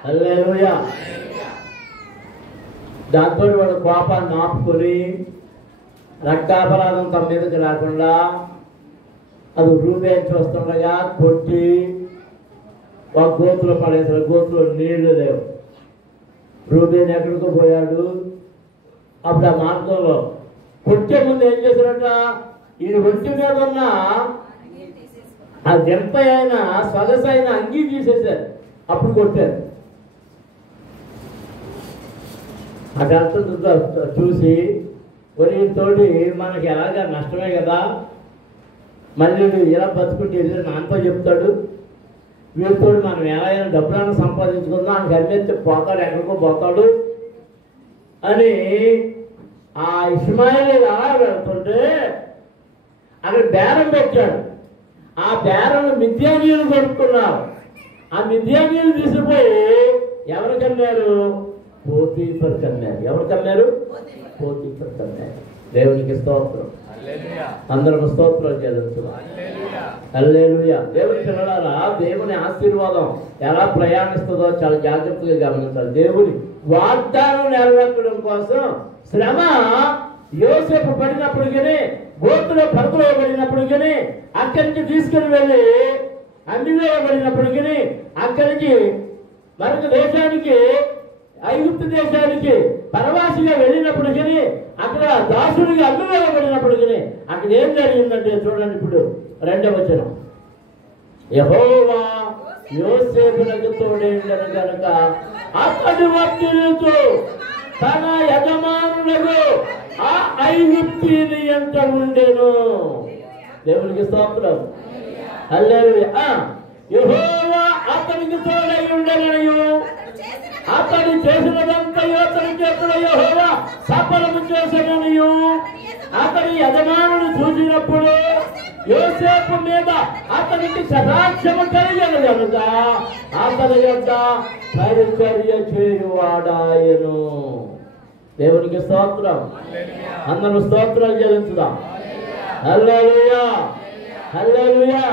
హల్లెలూయా. దాంతో వాడు కోపాన్ని ఆపుకొని రక్తాపరాధం తమ మీదకి రాకుండా అది రూబేన్ చూస్తుండగా కొట్టి ఒక గోతులో పడేసాడు. గోతులో నీళ్లు లేవు. రూబేన్ ఎక్కడికో పోయాడు. అప్పుడు ఆ మార్గంలో కొట్టే ముందు ఏం చేశాడట, ఈ ఒంటి మీద ఉన్న ఆ జంప అయిన సొగసు అయిన అంగీ తీసేశారు. అప్పుడు కొట్టారు. అదంతా చూసి తోటి మనకి ఎలాగా నష్టమే కదా, మళ్ళీ ఇలా బతుకుంటే ఎదురు నాన్నతో చెప్తాడు, వీరితో మనం ఎలా డబ్బులను సంపాదించుకుందాం, ఆయనకి అమ్మేస్తే పోతాడు, ఎక్కడికో పోతాడు అని ఆ ఇస్మాయిల్ అలా వెళ్తుంటే అక్కడ బేరం పెట్టాడు. ఆ బేరం మిద్యానీయులు కొనుక్కున్నారు. ఆ మిద్యానీయులు తీసుకుపోయి ఎవరికన్నారు? పోతీఫర్ కన్నారు. ఎవరికన్నారు? పోతీఫర్ కన్నారు. దేవునికి స్తోత్రం. అందరం స్తోత్రం చెల్లించున్నాం. హల్లెలూయా. దేవుని పిల్లలారా, దేవుని ఆశీర్వాదం ఎలా ప్రయాణిస్తుందో చాలా జాగ్రత్తగా గమనించాలి. దేవుని వాగ్దానం నెరవేర్చడం కోసం శ్రమ యోసేపు పడినప్పటికీ, గోతులో పరుగులో పడినప్పటికీ, అక్కడి నుంచి తీసుకుని వెళ్ళి అమ్మివేయబడినప్పటికీ, అక్కడి నుంచి మరొక దేశానికి, ఐగుప్తు దేశానికి పరవాసిగా వెళ్ళినప్పటికీ, అక్కడ దాసుడిగా అమ్మివేయబడినప్పటికీ అక్కడ ఏం జరిగిందంటే చూడండి. ఇప్పుడు 2వ వచనం, యెహోవా యోసేపునకు తోడేండను గనుక అతడు వర్ధిల్లుచు తన యజమానులకు ఆ ఐగుప్తీయుని ఎంత ఉండెను. దేవునికి స్తోత్రం. హల్లెలూయా. యెహోవా అతనికి తోడై ఉండెననియు అతడు చేసినదంతయు అతని చేతుల యెహోవా సఫలము చేసెననియు అతని యజమానుడు చూసినప్పుడు యోసేపు మీద అతనికి కటాక్షము కలిగెను గనుక అతని యొద్ద పరిచర్య చేయువాడాయెను. దేవునికి స్తోత్రం. అందరూ స్తోత్రాలు చెల్లించుదాం. హల్లెలూయా, హల్లెలూయా.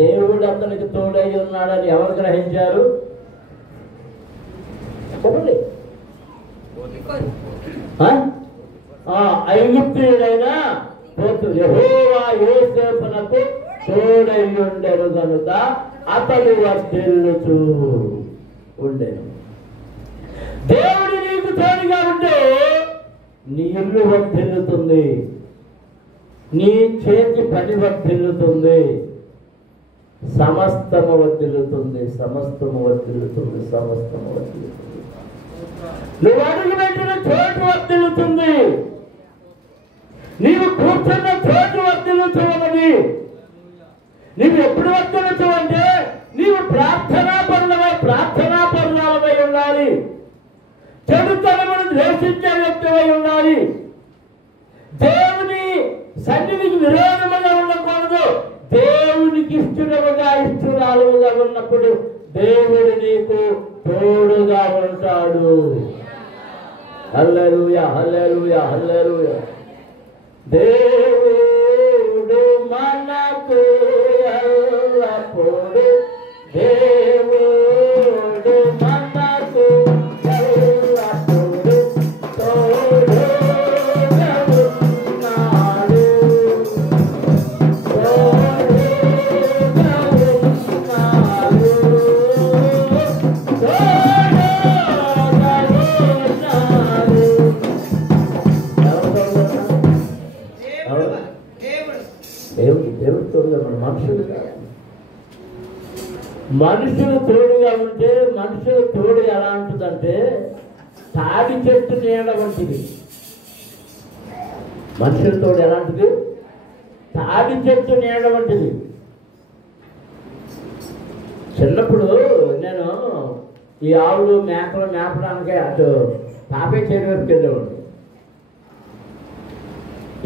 దేవుడు అతనికి తోడై ఉన్నాడని ఎవరు గ్రహించారు? ఐగుప్తీయుడైన యెహోవా యోసేపునకు తోడై ఉండెను గనుక అతడు వర్ధిల్లుచు ఉండెను. దేవుడు నీకు తోడుగా ఉంటే నీ ఇల్లు వర్ధిల్లుతుంది, నీ చేతి పని వర్ధిల్లుతుంది, సమస్తము వర్ధిల్లుతుంది, సమస్తము వర్ధిల్లుతుంది, సమస్తము వర్ధిల్లుతుంది. నువ్వు అడుగు పెట్టిన చోటు వర్ధిల్లుతుంది, నీవు కూర్చున్న చోటు వర్ధిల్లుతున్నది. నీవు ఎప్పుడు వర్ధిల్లుతూ అంటే నీవు ప్రార్థనా పరులమై ఉండాలి, చెడుతనమును ద్వేషించే వ్యక్తివై ఉండాలి, దేవుని సన్నిధికి విరోధముగా ఉండకూడదు, దేవునికి ఇష్టరాలుగా ఉన్నప్పుడు దేవుడు నీకు తోడుగా ఉంటాడు. హల్లెలూయా, హల్లెలూయా, హల్లెలూయా. దేవుడు మనకు ఎల్లప్పుడూ, దేవుడు మనకు ఎల్లప్పుడూ తోడుగా ఉన్నాడు, తోడుగా ఉన్నాడు, దేవుడు తోడుగా మన మనుషులు కాదు. మనుషులు తోడుగా ఉంటే మనుషుల తోడు ఎలా ఉంటుందంటే తాడి చెట్టు నీడ వంటిది. మనుషులతో ఎలాంటిది? తాడి చెట్టు నీడ వంటిది. చిన్నప్పుడు నేను ఈ ఆవులు మేకలు మేపడానికి అటు తాపే చెరువు వైపుకి వెళ్ళేవాడు.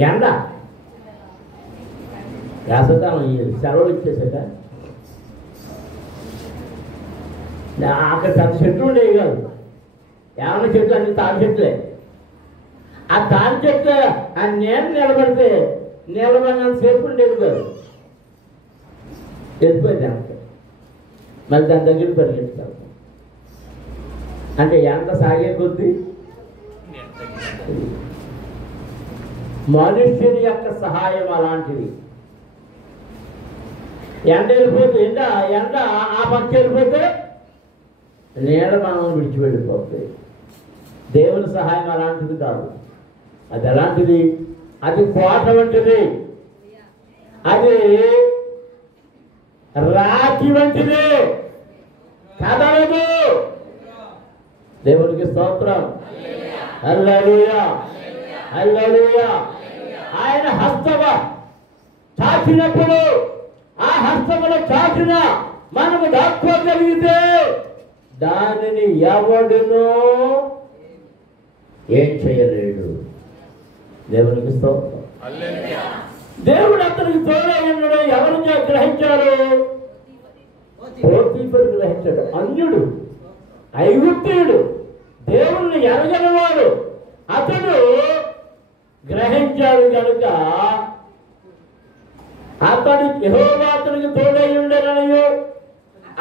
ఎండ వేసవికాలం సెలవులు ఇచ్చేసాక అక్కడ పెద్ద చెట్లు ఉండేవి కాదు. ఏమన్నా చెట్లు అన్ని తాడి చెట్లే. ఆ తాడి చెట్లు ఆ నేను నిలబడితే నిలబడినంత సేపు ఉండేది కాదు, వెళ్ళిపోయింది వెనక్కి. మళ్ళీ దాని దగ్గర పరిగెత్తుతారు. అంటే ఎంత సాగే కొద్దీ మనుష్యుని యొక్క సహాయం అలాంటిది. ఎండ వెళ్ళిపోతే ఎండ ఆ పక్క వెళ్ళిపోతే నీడ మనం విడిచి వెళ్ళిపోతుంది. దేవుని సహాయం అలాంటిది కాదు. అది ఎలాంటిది? అది కోట వంటిది, అది రాతి వంటిది, కదలదు. దేవునికి స్తోత్రం. హల్లెలూయా, హల్లెలూయా. ఆయన హస్తవ చాచినప్పుడు ఆ హస్తములో చాచిన మనము దాక్కోగలిగితే దానిని ఎవడునో ఏం చేయలేడు. దేవునికి స్తోత్రం. దేవుడు అతనికి తోడే ఉన్నాడు. ఎవరు గ్రహించారు? పోతీఫరు గ్రహించాడు. అన్యుడు, ఐగుప్తీయుడు, దేవుణ్ణి ఎరగనివాడు. అతడు గ్రహించాడు కనుక అతడు యెహోవా అతనికి తోడై ఉండేననియు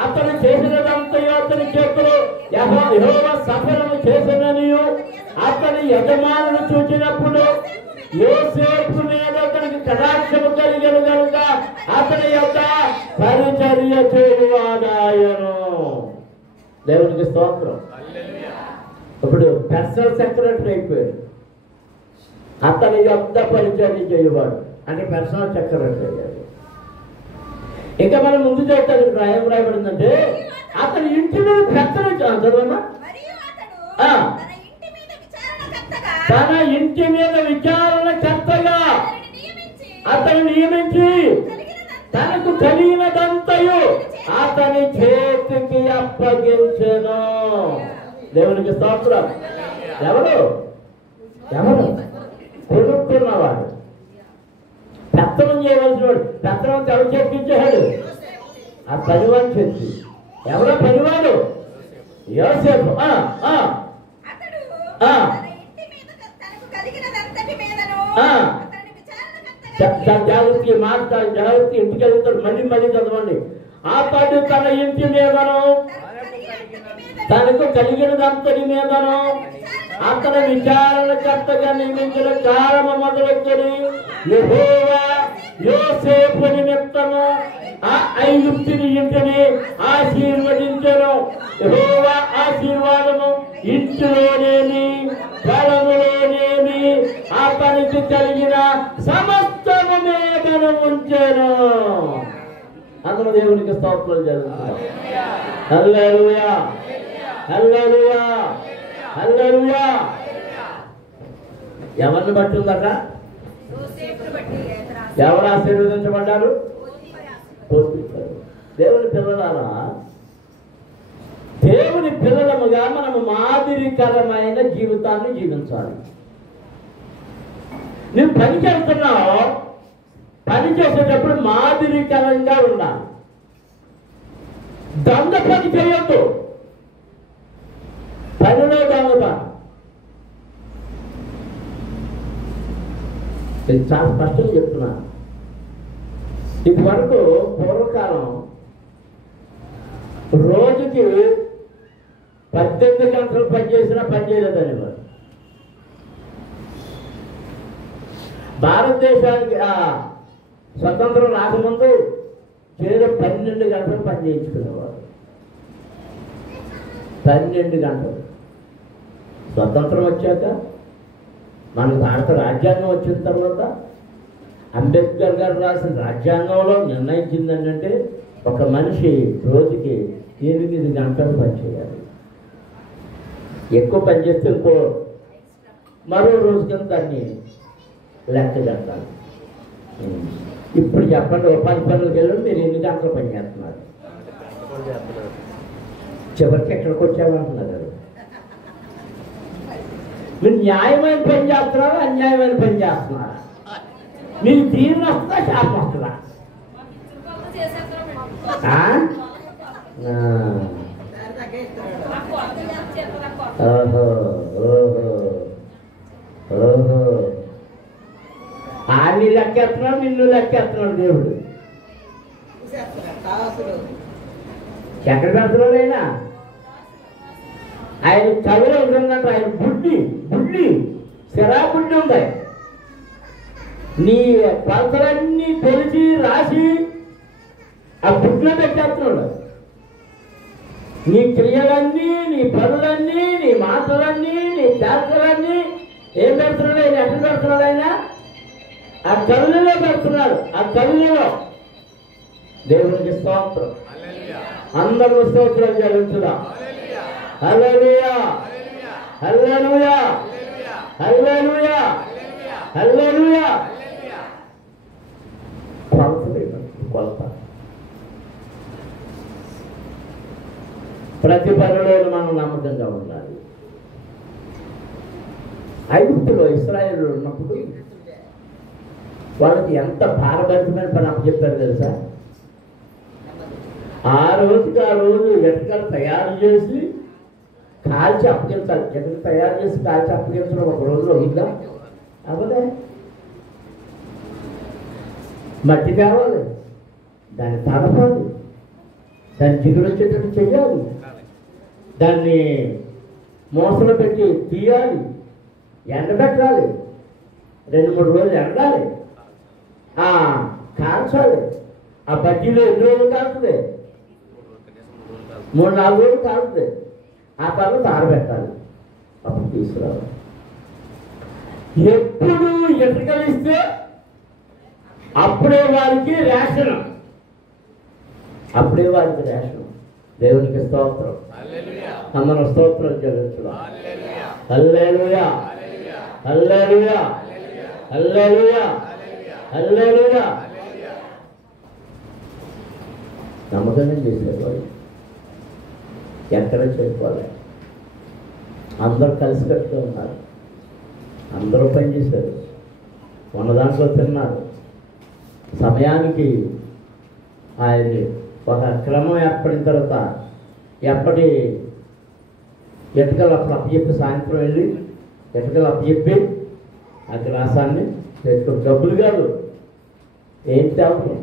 అతడు చేసినదంతయో అతని చేతులు యెహోవా సఫలము చేసిననియు అతని యజమానులు చూచినప్పుడు యోసేపు మీద అతనికి కటాక్షము కలిగను కనుక అతని యొక్క పరిచర్య చేయువాడాయను. దేవునికి స్తోత్రం. ఇప్పుడు పర్సనల్ సెక్రటరీ అయిపోయాడు. అతని యొక్క పరిచర్య చేయవాడు అంటే పర్సనల్ సెక్రటరీ అయ్యాడు. ఇంకా మనం ముందు చూస్తాం. ఇక్కడ ఏం రాయబడిందంటే అతని ఇంటి మీద పెత్తనం చదవమ్మా. తన ఇంటి మీద విచారణకర్తగా అతను నియమించి తనకు కలిగినదంతయు అతని చేతికి అప్పగించెను. దేవునికి స్తోత్రం. ఎవరు ఎవరు కొనుక్కున్నవాడు, పెత్తనం చేయవలసిన వాడు. పెత్తనం ఎవరు చేపించాడు? ఆ పనివాడు చేసి. ఎవరో పనివాడు? యోసేపు. జాగ్రత్త మాట్లాడు, జాగ్రత్త ఇంటికి వెళ్తాడు. మళ్ళీ మళ్ళీ చదవండి. అతడు తన ఇంటి మీదను తనకు కలిగినదంతటి మీదను అతని విచారణకర్తగా నియమించిన కారము మొదలెక్కడి యెహోవా యోసేపు నిమిత్తము ఆ ఐగుప్తుని ఇంటిని ఆశీర్వదించెను. యెహోవా ఆశీర్వాదము ఇంటిలోనేమి పొలములోనేమి అతనికి కలిగిన సమస్తము మీదను ఉంచెను. అందరూ దేవునికి స్తోత్రాలు జరుగుతున్నారు. హల్లెలూయా, హల్లెలూయా, హల్లెలూయా. ఎవరిని బట్టి ఉందట? ఎవరు ఆశీర్వదించబడ్డారు? దేవుని పిల్లలారా, దేవుని పిల్లలముగా మనము మాదిరికరమైన జీవితాన్ని జీవించాలి. నువ్వు పనికి వెళ్తున్నావు, పని చేసేటప్పుడు మాదిరికరంగా ఉండాలి. దొంగ పని చేయొద్దు. పనిలో దొంగత. ఇది చాలా స్పష్టంగా చెప్తున్నా. ఇది వరకు పూర్వకాలం రోజుకి 18 గంటలు పనిచేసినా పని చేయలేదని వారు. భారతదేశానికి స్వతంత్రం రాకముందు కేవలం 12 గంటలు పని చేయించుకునేవారు. 12 గంటలు. స్వతంత్రం వచ్చాక మనకు భారత రాజ్యాంగం వచ్చిన తర్వాత అంబేద్కర్ గారు రాసిన రాజ్యాంగంలో నిర్ణయించింది ఏంటంటే ఒక మనిషి రోజుకి 8 గంటలు పనిచేయాలి. ఎక్కువ పనిచేస్తే ఇంకో మరో రోజు కింద దాన్ని లెక్క కట్టాలి. ఇప్పుడు చెప్పండి, ఓ 10 పనులకు వెళ్ళి మీరు ఎన్ని గంటలు పని చేస్తున్నారు? చివరికి ఎక్కడికి వచ్చామంటున్నారు. మీరు న్యాయమైన పని చేస్తున్నారా, అన్యాయమైన పని చేస్తున్నారా? మీకు దీవెన వస్తుందా, శాపం వస్తుందా? ఓహో ఓహో ఓహో, ఆన్ని లెక్కేస్తున్నాడు, నిన్ను లెక్కేస్తున్నాడు దేవుడు. ఎక్కడ పెడుతున్నాడు ఆయన కవిలో ఉంటుందంట. ఆయన బుడ్డి బుడ్డి సిరా బుడ్డి ఉంది. నీ కొలతలన్నీ తెలిసి రాసి ఆ బుడ్లో పెట్టేస్తున్నాడు. నీ క్రియలన్నీ, నీ పనులన్నీ, నీ మాటలన్నీ, నీ చేతలన్నీ ఏం పెడుతున్నాడు ఆయన? ఎక్కడ పెడుతున్నాడు ఆయన? ఆ కళ్ళలో పెడుతున్నాడు. ఆ కళ్ళలో దేవునికి స్తోత్రం. అందరూ స్తోత్రం చెల్లించుదా. హల్లెలూయా హల్లెలూయా హల్లెలూయా హల్లెలూయా. కొలత ప్రతి పనిలో మనం నమ్మకంగా ఉండాలి. ఐగుప్తులో ఇశ్రాయేలు ఉన్నప్పుడు వాళ్ళకి ఎంత భారభరితమైన పని అప్పచెప్పారు తెలుసా? ఆ రోజుకి ఆ రోజు ఎటకలు తయారు చేసి కాల్చి అప్పగించాలి. ఎటకలు తయారు చేసి కాల్చి అప్పగించడం ఒక రోజులో ఉందా? అవ్వదే. మట్టి కావాలి, దాన్ని తడపాలి, దాన్ని జిగురు వచ్చేటట్టు చెయ్యాలి, దాన్ని మోసలో పెట్టి తీయాలి, ఎండబెట్టాలి, 2-3 రోజులు ఎండాలి, కాల్చాలి. ఆ బజ్జీలో ఎన్ని రోజులు కాలుతుంది? 3-4 రోజులు కాలుతుంది. ఆ తర్వాత ఆరబెట్టాలి, అప్పుడు తీసుకురావాలి. ఎప్పుడు ఎటకలిస్తే అప్పుడే వారికి రేషన్, అప్పుడే వారికి రేషన్. దేవునికి స్తోత్రం. అందరూ స్తోత్రం చెల్లించడం. హల్లెలూయా హల్లెలూయా హల్లెలూయా హల్లెలూయా. నమ్మకంగా చేసేవాళ్ళు ఎక్కడ చేసుకోవాలి. అందరూ కలిసి కట్టుతూ ఉన్నారు, అందరూ పనిచేశారు, ఉన్న దాంట్లో తిన్నారు. సమయానికి ఆయన్ని ఒక క్రమం ఏర్పడిన తర్వాత ఎప్పటి ఎటుకలు అప్పుడు అప్పచెప్పి సాయంత్రం వెళ్ళి ఎటుకలు అప్పచెప్పి ఆ గ్లాసాన్ని తెచ్చుకో. డబ్బులు కాదు, ఏంటి అవసరం?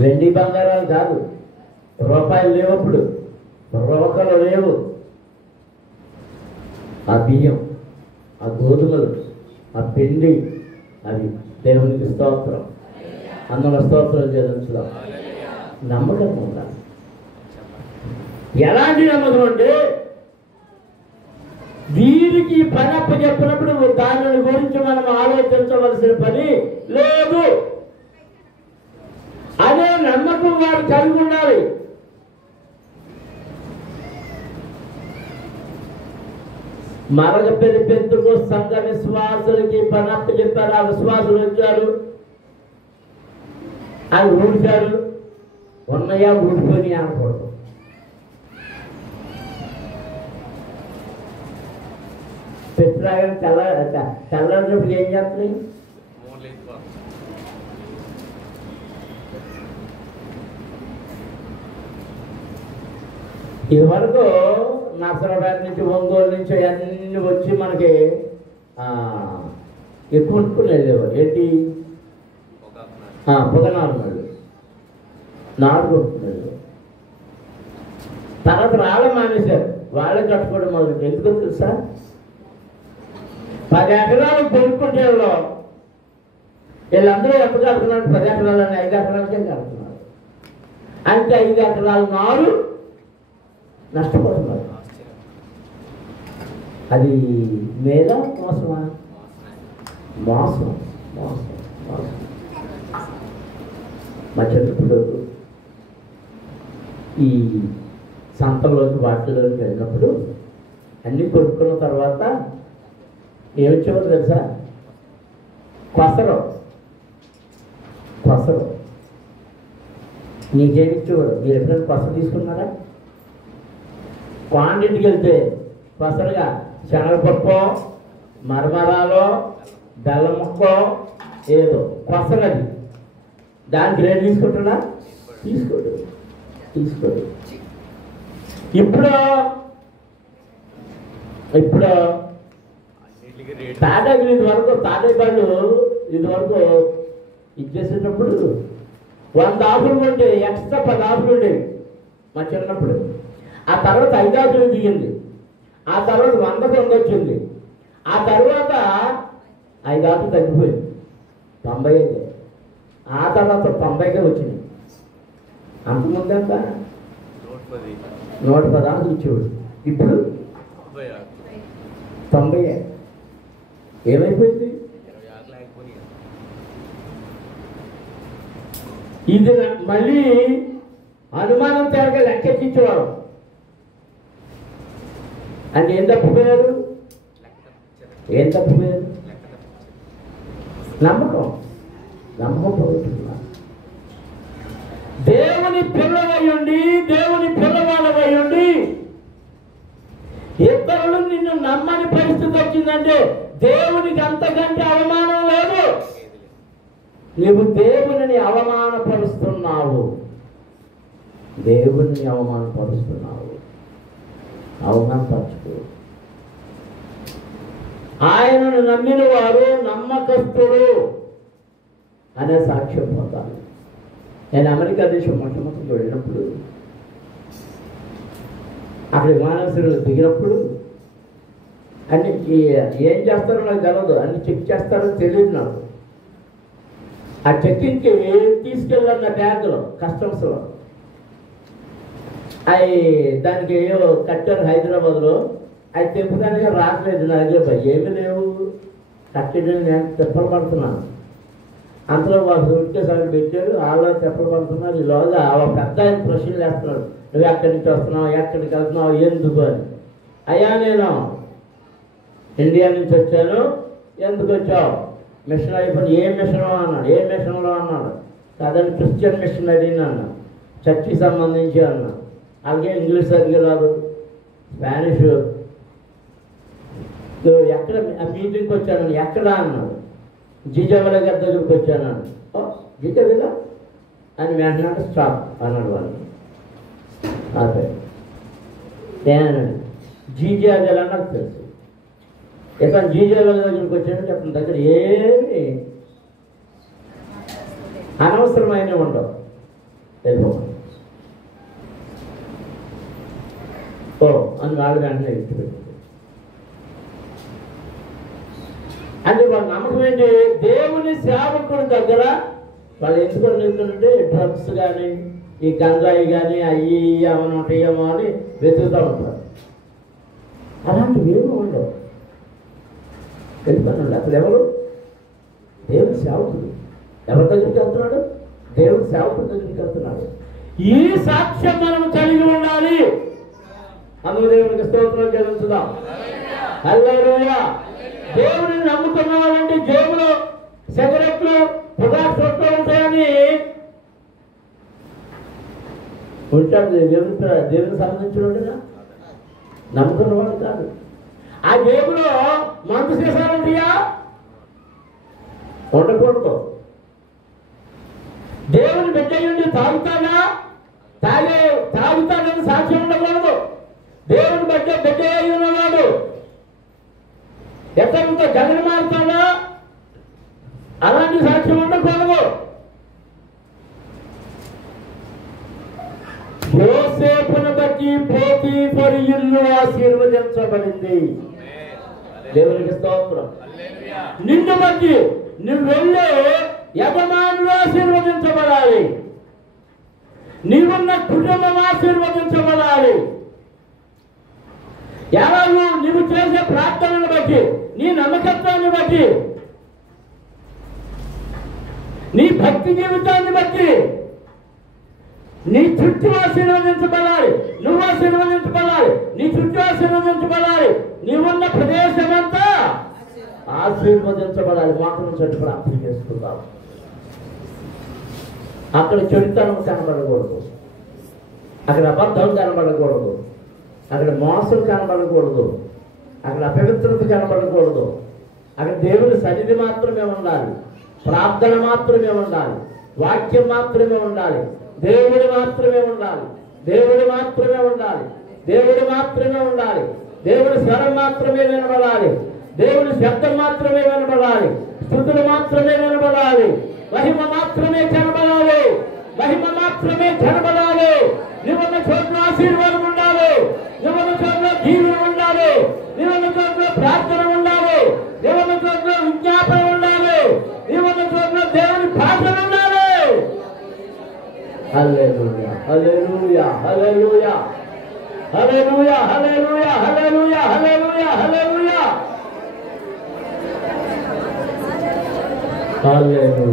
వెండి బంగారాలు కాదు, రూపాయలు లేవు, అప్పుడు రోకలు లేవు. ఆ బియ్యం, ఆ గోధుమలు, ఆ పిండి, అవి దేవునికి స్తోత్రం. అందులో స్తోత్రం చెల్లించడం. నమ్మకం ఉండాలి. ఎలాంటి నమ్మకం అంటే వీరికి పని అప్పచెప్పినప్పుడు దాని గురించి మనం ఆలోచించవలసిన పని లేదు. అదే నమ్మకం వారు కలిగి ఉండాలి. మరొక పెద్దకు సంఘ విశ్వాసులకి పని అప్పచెప్పారు. ఆ విశ్వాసులు వచ్చారు, అది ఊడిచారు. ఉన్నాయా ఊడిపోయి అనకూడదు. పెట్టురాగానే తెల్లారినప్పుడు ఏం చేస్తున్నాయి? ఇది వరకు నర్సరాబాద్ నుంచి, ఒంగోలు నుంచి అన్నీ వచ్చి మనకి ఎక్కువ కొనుక్కుని వెళ్ళేవారు. ఏంటి? పొగనార్మల్ నారు కొనుక్కునేవారు. తర్వాత రావడం మానేశారు, వాళ్ళే కట్టుకోవడం మొదలు. ఎందుకో తెలుసా? 10 ఎకరాలు కొనుక్కుంటే వీళ్ళందరూ ఎంత కడుతున్నారు? 10 ఎకరాలని 5 ఎకరాలకే కడుతున్నారు. అంటే 5 ఎకరాల నారు నష్టపోతున్నారు. అది మీద మోసమా? మోసం మోసం మోసం. మా చిన్నప్పుడు ఈ సంతలోకి వాటిలోకి వెళ్ళినప్పుడు అన్నీ కొనుక్కున్న తర్వాత ఏమొచ్చేవారు తెలుసా? కొసరు నీకేమిచ్చేవాడు. మీరు ఎప్పుడైనా కొసరు తీసుకున్నారా? క్వాంటిటీకి వెళ్తే కొసరుగా శనగపప్పు, మరమరాలో, బెల్లం ముక్క, ఏదో కొసరు. అది దానికి రేటు తీసుకుంటున్నా? తీసుకోడు. ఇప్పుడు తాటాకులు ఇదివరకు తాటాయి పళ్ళు ఇదివరకు ఇచ్చేసేటప్పుడు 100 ఆకులు ఉంటే ఎక్స్ట్రా 10 ఆకులు ఉండేవి మా చిన్నప్పుడు. ఆ తర్వాత 5 ఆకులు దిగింది. ఆ తర్వాత 100కు వచ్చింది. ఆ తర్వాత 5 ఆకులు తగ్గిపోయింది, 95. ఆ తర్వాత 90గా వచ్చింది. అంతకుముందు అంతా 110 ఆకులు ఇచ్చేవాడు. ఇప్పుడు 90. ఏమైపోయింది? ఇది మళ్ళీ అనుమానం తేరగా లెక్కెక్కించేవాడు. అంటే ఏం తప్పిపోయారు? నమ్మకం పోతున్నా. దేవుని పిల్లవయ్యుండి, దేవుని పిల్లవాళ్ళవయ్యుండి ఇతరులు నిన్ను నమ్మని పరిస్థితి వచ్చిందంటే దేవునికి అంతకంటే అవమానం లేదు. నువ్వు దేవుని అవమానపరుస్తున్నావు. అవమానపరచుకో. ఆయనను నమ్మిన వారు నమ్మకస్తులు అనే సాక్ష్యం పొందాలి. నేను అమెరికా దేశం మొట్టమొదటి వెళ్ళినప్పుడు, అక్కడ విమానాశ్రయంలో దిగినప్పుడు అన్ని ఏం చేస్తారో నాకు తెలియదు, అన్ని చెక్ చేస్తారో తెలియదు నాకు. ఆ చెక్కింగ్కి తీసుకెళ్ళాను నా బ్యాగ్లో, కస్టమ్స్లో. అవి దానికి ఏవో కట్టారు హైదరాబాద్లో. అవి తెంపుదానిగా రావట్లేదు నా దగ్గర. ఏమీ లేవు, కట్టేది నేను తెప్పలు పడుతున్నాను. అంతలో వాళ్ళు సూట్కేసారి పెట్టారు, వాళ్ళు తెప్పలు పడుతున్నారు. ఈలోగా పెద్ద ఆయన ప్రశ్నలు వేస్తున్నాడు. నువ్వు ఎక్కడి నుంచి వస్తున్నావు, ఎక్కడికి వెళ్తున్నావు, ఎందుకు అని. అయ్యా నేను ఇండియా నుంచి వచ్చాను. ఎందుకు వచ్చావు? మిషన్ అయిపోయింది. ఏ మిషనో అన్నాడు. ఏ మిషన్లో అన్నాడు. కాదని క్రిస్టియన్ మిషనరీ అన్నా, చర్చికి సంబంధించి అన్నా. అలాగే ఇంగ్లీష్ సరిగ్గా రాదు, స్పానిష్. ఎక్కడ మీటింగ్కి వచ్చాను? ఎక్కడ అన్నాడు. జీజావిల గారి దగ్గరికి వచ్చాను. జీజావిల అని వెంటనే స్టాప్ అన్నాడు వాళ్ళు. అదే నేనండి జీజావిల నాకు తెలుసు. ఇక జీజావిల దగ్గరికి వచ్చానంటే అతని దగ్గర ఏమి అనవసరమైన ఉండవు. ఓ అని వాళ్ళు వెంటనే ఇచ్చిపెట్టింది. అంటే వాళ్ళ నమ్మకం ఏంటి? దేవుని సేవకుడి దగ్గర వాళ్ళు ఎందుకు నిలుతుంటే డ్రగ్స్ కానీ, ఈ గంజాయి కానీ, అయ్యి ఏమైనా ఉంటాయేమో అని వెతుకుతూ ఉంటారు. అలాంటివి ఏమీ ఉండవు. వెళ్ళిపోయినాడు. అసలు ఎవరు? దేవుని సేవకుడు. ఎవరి దగ్గరికి వెళ్తున్నాడు? దేవుని సేవకుడి దగ్గరికి వెళ్తున్నాడు. ఈ సాక్ష్యం మనం కలిగి ఉండాలి. అందులో దేవునికి స్తోత్రం చెల్లించుదాం. హల్లెలూయా. దేవుని నమ్ముకున్నామంటే జేబులో సిగరెట్లు, పొగాకు చుట్టూ ఉంటాయని ఉంటాడు. దేవునికి సంబంధించిన నమ్ముకున్నవాడు కాదు. ఆ జేబులో మందు సీసాలు ఉంటాయా? ఉండకూడదు. దేవుని బిడ్డ నుండి తాగుతాడా? తాగుతాడని సాక్ష్యం ఉండకూడదు. దేవుని బిడ్డ అయి ఉన్నవాడు ఎక్కడంతో జగన్ మారుతాడా? అలాంటి సాక్ష్యం ఉండకూడదు. యోసేపును బట్టి పోతీఫరు ఇల్లు ఆశీర్వదించబడింది. దేవునికి స్తోత్రం. నిన్ను బట్టి నువ్వు వెళ్ళే యజమానులు ఆశీర్వదించబడాలి. నీవున్న కుటుంబం ఆశీర్వదించబడాలి. ఎవరు నువ్వు చేసే ప్రార్థనను బట్టి, నీ నమ్మకత్వాన్ని బట్టి, నీ భక్తి జీవితాన్ని బట్టి నీ చుట్టూ ఆశీర్వదించబడాలి. నువ్వు ఆశీర్వదించబడాలి. నీ చుట్టూ ఆశీర్వదించబడాలి. నీవున్న ప్రదేశం అంతా ఆశీర్వదించబడాలి. మాటను చెట్టు ప్రార్థన చేసుకుందాం. అక్కడ చెడుతనం కనబడకూడదు, అక్కడ అబద్ధం కనబడకూడదు, అక్కడ మోసం కనబడకూడదు, అక్కడ అపవిత్రత కనబడకూడదు. అక్కడ దేవుని సన్నిధి మాత్రమే ఉండాలి, ప్రార్థన మాత్రమే ఉండాలి, వాక్యం మాత్రమే ఉండాలి, దేవుడు మాత్రమే ఉండాలి, దేవుడు మాత్రమే ఉండాలి, దేవుడు మాత్రమే ఉండాలి, దేవుడి స్వరం మాత్రమే వినబడాలి, దేవుని శబ్దం మాత్రమే వినబడాలి, స్తుతులు మాత్రమే వినబడాలి, మహిమ మాత్రమే కనబడాలి, మహిమ మాత్రమే కనబడాలి. నివన్న చోట్ల ఆశీర్వాదం ఉండాలి, నివన్న చోట్ల దీవెన ఉండాలి, నివన్న చోట్ల ప్రార్థన ఉండాలి, నివన్న చోట్ల విజ్ఞాపన ఉండాలి, నివన్న చోట్ల దేవుని ప్రార్థన ఉండాలి. హల్లెలూయా హల్లెలూయా హల్లెలూయా హల్లెలూయా హల్లెలూయా హల్లెలూయా హల్లెలూయా హల్లెలూయా హల్లెలూయా.